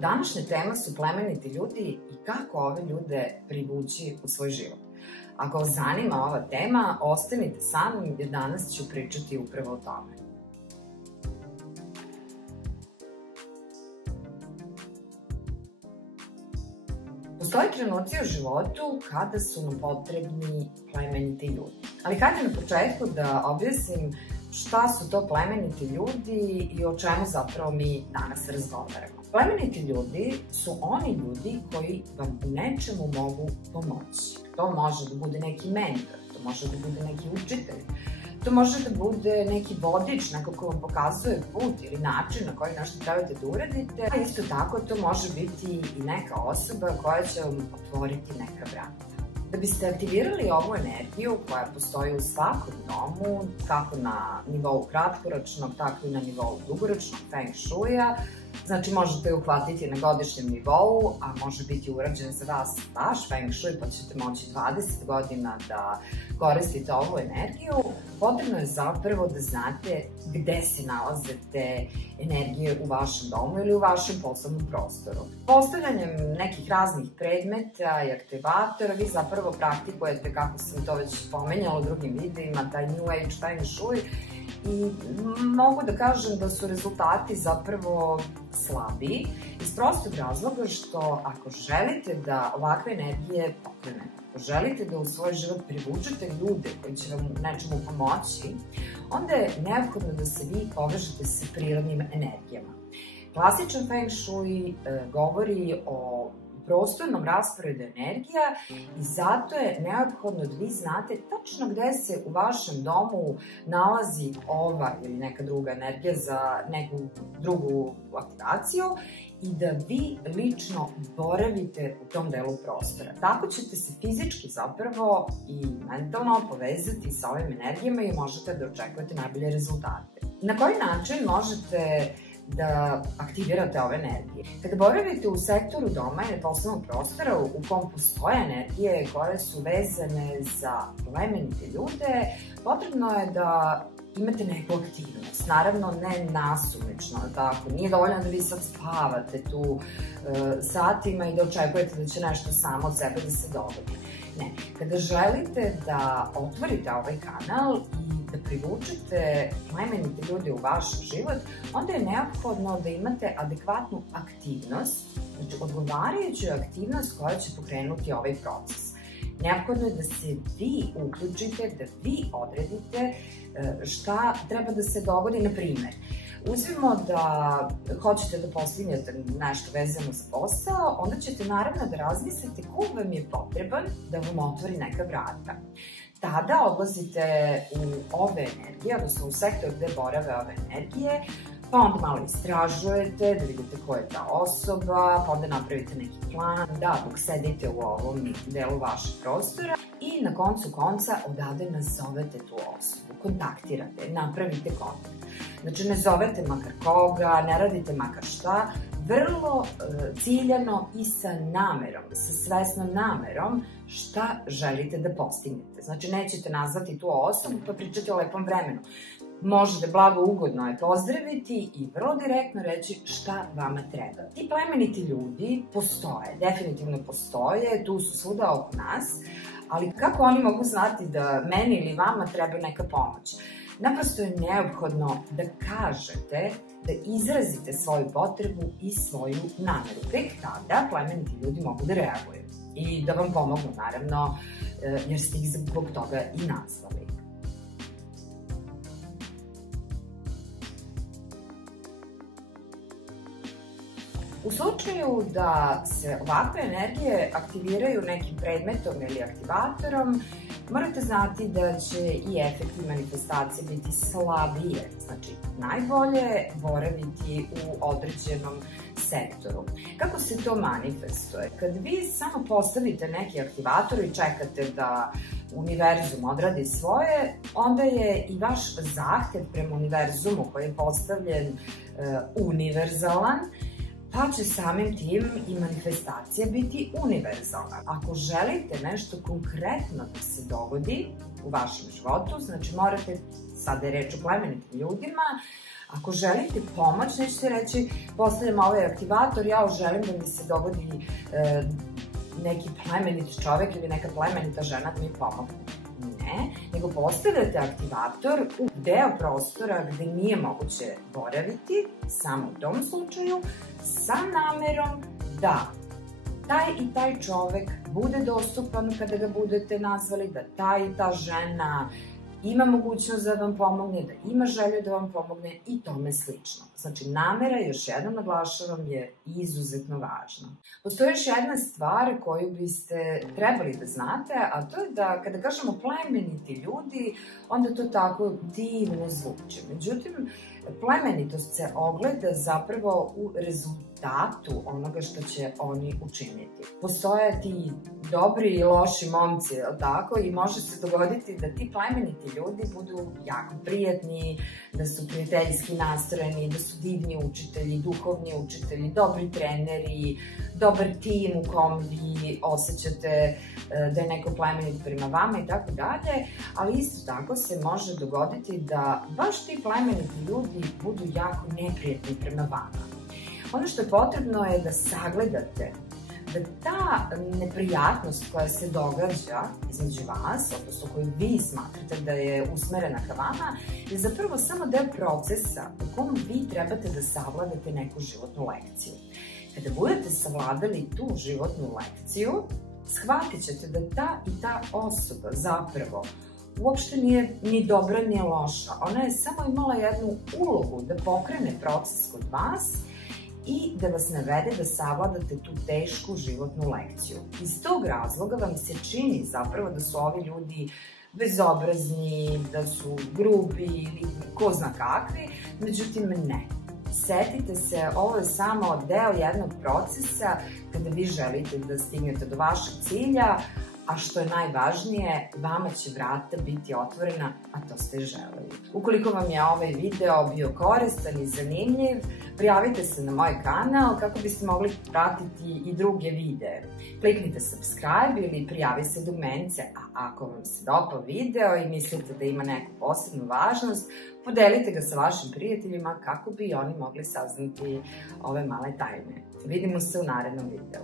Današnja tema su plemeniti ljudi i kako ove ljude privući u svoj život. Ako vas zanima ova tema, ostanite sa mnom jer danas ću pričati upravo o tome. Postoje trenuci u životu kada su nam potrebni plemeniti ljudi. Ali hajde na početku da objasnim šta su to plemeniti ljudi i o čemu zapravo mi danas razgovaramo. Plemeniti ljudi su oni ljudi koji vam u nečemu mogu pomoći. To može da bude neki mentor, to može da bude neki učitelj, to može da bude neki vodič, neko ko vam pokazuje put ili način na koji nešto trebate da uradite, a isto tako to može biti i neka osoba koja će vam otvoriti neka vrata. Da biste aktivirali ovu energiju koja postoji u svakom domu, kako na nivou kratkoročnog, tako i na nivou dugoročnog feng shuija, znači možete je uhvatiti na godišnjem nivou, a može biti urađen za vas vaš feng shui, pa ćete moći 20 godina da koristite ovu energiju. Potrebno je zapravo da znate gde se nalaze te energije u vašem domu ili u vašem poslovnom prostoru. Postavljanjem nekih raznih predmeta i aktivatora vi zapravo praktikujete, kako sam to već spomenjala u drugim videima, taj New Age feng shui, i mogu da kažem da su rezultati zapravo slabiji iz prostog razloga što ako želite da ovakve energije pokrenete, ako želite da u svoj život privučete ljude koji će vam u nečemu pomoći, onda je neophodno da se vi povežete sa prirodnim energijama. Klasičan feng shui govori o prostornom rasporedu energija i zato je neophodno da vi znate tačno gde se u vašem domu nalazi ova ili neka druga energija za neku drugu aktivaciju i da vi lično boravite u tom delu prostora. Tako ćete se fizički zapravo i mentalno povezati sa ovim energijama i možete da očekujete najbolje rezultate. Na koji način možete da aktivirate ove energije? Kada boravite u sektoru doma ili poslovnog prostora u kom postoje energije koje su vezane za plemenite ljude, potrebno je da imate neku aktivnost. Naravno, ne nasumično, tako. Nije dovoljno da vi sad spavate tu satima i da očekujete da će nešto samo od sebe da se dogodi. Ne, kada želite da otvorite ovaj kanal i da privučete plemenite ljude u vaš život, onda je neophodno da imate adekvatnu aktivnost, znači odgovarajuću aktivnost koja će pokrenuti ovaj proces. Neophodno je da se vi uključite, da vi odredite šta treba da se dogodi. Na primer, uzmimo da hoćete da postignete nešto vezano za posao, onda ćete naravno da razmislite ko vam je potreban da vam otvori neka vrata. Tada odlazite u ove energije, odnosno u sektor gde borave ove energije, pa onda malo istražujete, da vidite ko je ta osoba, pa onda napravite neki plan, da dok sedite u ovom delu vašeg prostora i na koncu konca odavde nazovete tu osobu, kontaktirate, napravite kontakt. Znači ne zovete makar koga, ne radite makar šta, vrlo ciljano i sa namerom, sa svesnom namerom šta želite da postignete. Znači nećete nazvati tu osobu pa pričati o lepom vremenu. Možete blago ugodno je pozdraviti i vrlo direktno reći šta vama treba. Ti plemeniti ljudi postoje, definitivno postoje, tu su svuda oko nas, ali kako oni mogu znati da meni ili vama treba neka pomoć? Naprosto je neophodno da kažete, da izrazite svoju potrebu i svoju nameru. Tek tada plemeniti ljudi mogu da reaguju i da vam pomognu, naravno, jer ste ih zbog toga i nazvali. U slučaju da se ovakve energije aktiviraju nekim predmetom ili aktivatorom, morate znati da će i efekti manifestacije biti slabije. Znači, najbolje boraviti u određenom sektoru. Kako se to manifestuje? Kad vi samo postavite neki aktivator i čekate da univerzum odradi svoje, onda je i vaš zahtev prema univerzumu koji je postavljen univerzalan, pa će samim tim i manifestacija biti univerzalna. Ako želite nešto konkretno da se dogodi u vašem životu, znači morate, sada je reč o plemenitim ljudima, ako želite pomoć, nećete reći postavljam ovaj aktivator, ja želim da mi se dogodi neki plemenit čovek ili neka plemenita žena da mi pomogne. Ne, nego postavljate aktivator u deo prostora gde nije moguće boraviti, samo u tom slučaju, sa namerom da taj i taj čovek bude dostupan kada ga budete nazvali, da ta i ta žena ima mogućnost da vam pomogne, da ima želju da vam pomogne i tome slično. Znači, namera, još jednom naglašavam, je izuzetno važna. Postoji još jedna stvar koju biste trebali da znate, a to je da kada kažemo plemeniti ljudi, onda to tako divno zvuči. Međutim, plemenitost se ogleda zapravo u rezultatu onoga što će oni učiniti. Postoje ti dobri i loši momci, tako? I može se dogoditi da ti plemeniti ljudi budu jako prijatni, da su prijateljski nastrojeni, da su divni učitelji, duhovni učitelji, dobri treneri, dobar tim u kom vi osjećate da je neko plemenit prema vama i tako dalje, ali isto tako se može dogoditi da baš ti plemeniti ljudi budu jako neprijatni prema vama. Ono što je potrebno je da sagledate da ta neprijatnost koja se događa između vas, odnosno koju vi smatrate da je usmerena ka vama, je zapravo samo deo procesa u kom vi trebate da savladate neku životnu lekciju. Kada budete savladali tu životnu lekciju, shvatit ćete da ta i ta osoba zapravo uopšte nije ni dobra ni loša. Ona je samo imala jednu ulogu da pokrene proces kod vas i da vas navede da savladate tu tešku životnu lekciju. Iz tog razloga vam se čini zapravo da su ovi ljudi bezobrazni, da su grubi ili ko zna kakvi, međutim ne. Setite se, ovo je samo deo jednog procesa kada vi želite da stignete do vašeg cilja, a što je najvažnije, vama će vrata biti otvorena, a to ste želeli. Ukoliko vam je ovaj video bio koristan i zanimljiv, prijavite se na moj kanal kako biste mogli pratiti i druge videe. Kliknite subscribe ili prijavi se dugmence, a ako vam se dopao video i mislite da ima neku posebnu važnost, podelite ga sa vašim prijateljima kako bi oni mogli saznati ove male tajne. Vidimo se u narednom videu.